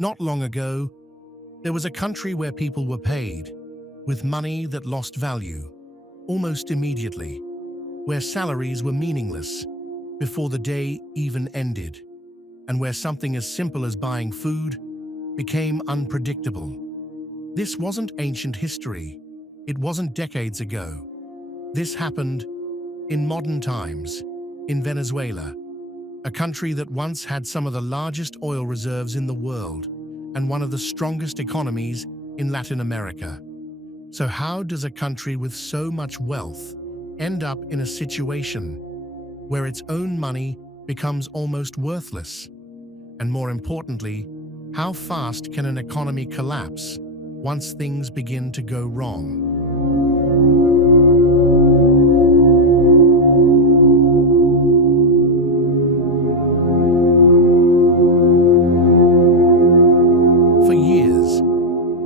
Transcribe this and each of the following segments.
Not long ago, there was a country where people were paid with money that lost value almost immediately, where salaries were meaningless before the day even ended, and where something as simple as buying food became unpredictable. This wasn't ancient history. It wasn't decades ago. This happened in modern times, in Venezuela, a country that once had some of the largest oil reserves in the world and one of the strongest economies in Latin America. So how does a country with so much wealth end up in a situation where its own money becomes almost worthless? And more importantly, how fast can an economy collapse once things begin to go wrong? For years,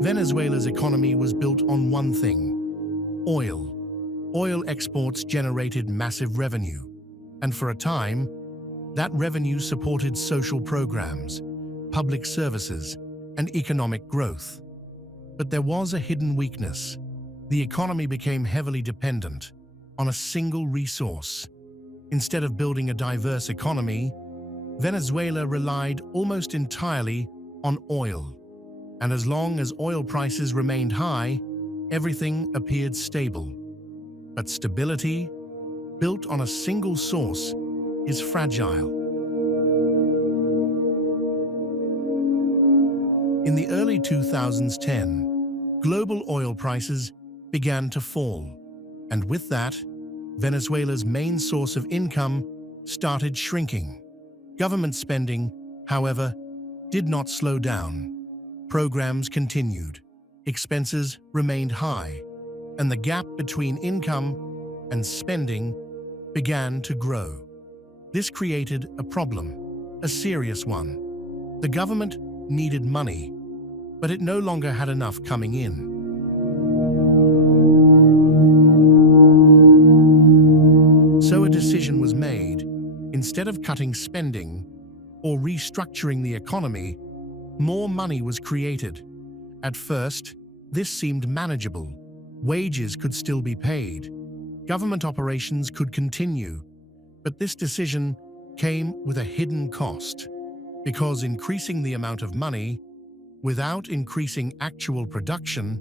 Venezuela's economy was built on one thing: oil. Oil exports generated massive revenue, and for a time, that revenue supported social programs, public services, and economic growth. But there was a hidden weakness. The economy became heavily dependent on a single resource. Instead of building a diverse economy, Venezuela relied almost entirely on oil. And as long as oil prices remained high, everything appeared stable. But stability, built on a single source, is fragile. In the early 2010s, global oil prices began to fall, and with that, Venezuela's main source of income started shrinking. Government spending, however, did not slow down. Programs continued, expenses remained high, and the gap between income and spending began to grow. This created a problem, a serious one. The government needed money, but it no longer had enough coming in. So a decision was made. Instead of cutting spending or restructuring the economy, more money was created. At first, this seemed manageable. Wages could still be paid. Government operations could continue. But this decision came with a hidden cost, because increasing the amount of money without increasing actual production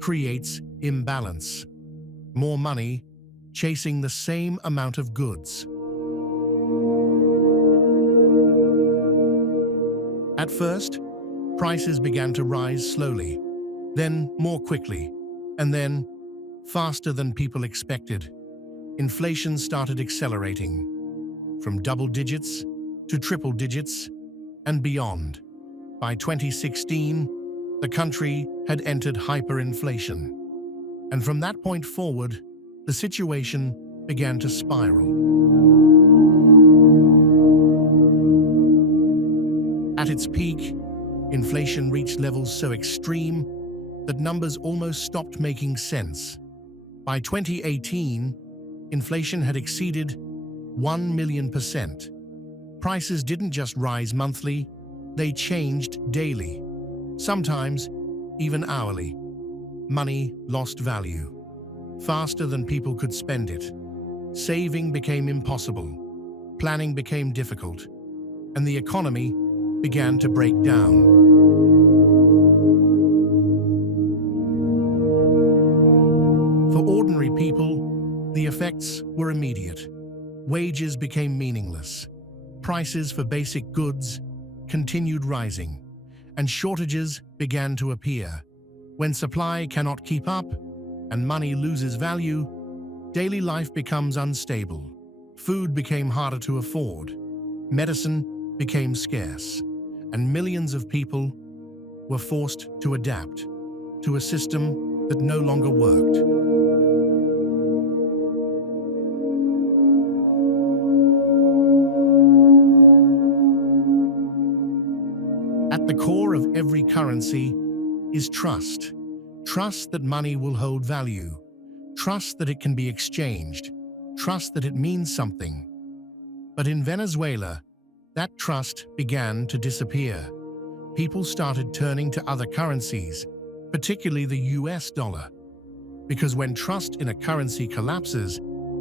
creates imbalance. More money chasing the same amount of goods. At first, prices began to rise slowly, then more quickly, and then faster than people expected. Inflation started accelerating, from double digits to triple digits and beyond. By 2016, the country had entered hyperinflation. And from that point forward, the situation began to spiral. At its peak, inflation reached levels so extreme that numbers almost stopped making sense. By 2018, inflation had exceeded 1 million%. Prices didn't just rise monthly, they changed daily, sometimes even hourly. Money lost value faster than people could spend it. Saving became impossible, planning became difficult, and the economy began to break down. For ordinary people, the effects were immediate. Wages became meaningless. Prices for basic goods continued rising, and shortages began to appear. When supply cannot keep up and money loses value, daily life becomes unstable. Food became harder to afford. Medicine became scarce, and millions of people were forced to adapt to a system that no longer worked. At the core of every currency is trust. Trust that money will hold value. Trust that it can be exchanged. Trust that it means something. But in Venezuela, that trust began to disappear. people started turning to other currencies, particularly the US dollar. Because when trust in a currency collapses,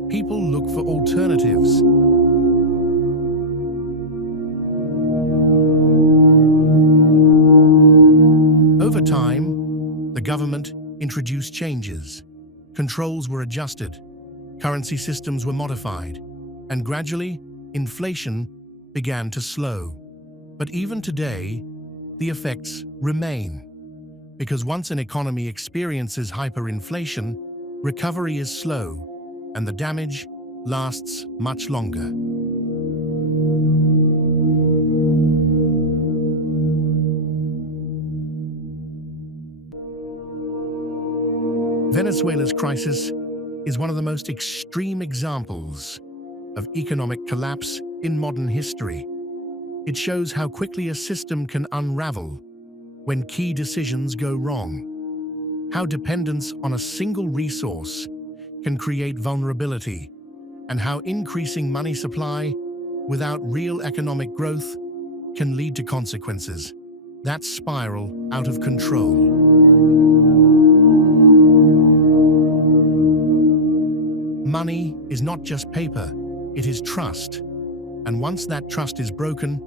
people look for alternatives. Over time, the government introduced changes. Controls were adjusted, currency systems were modified, and gradually, inflation began to slow. But even today, the effects remain. Because once an economy experiences hyperinflation, recovery is slow, and the damage lasts much longer. Venezuela's crisis is one of the most extreme examples of economic collapse in modern history. It shows how quickly a system can unravel when key decisions go wrong, how dependence on a single resource can create vulnerability, and how increasing money supply without real economic growth can lead to consequences that spiral out of control. Money is not just paper, it is trust. And once that trust is broken,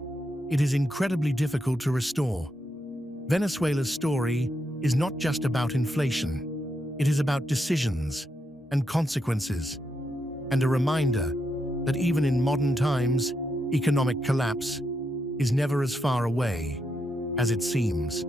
it is incredibly difficult to restore. Venezuela's story is not just about inflation. It is about decisions and consequences, and a reminder that even in modern times, economic collapse is never as far away as it seems.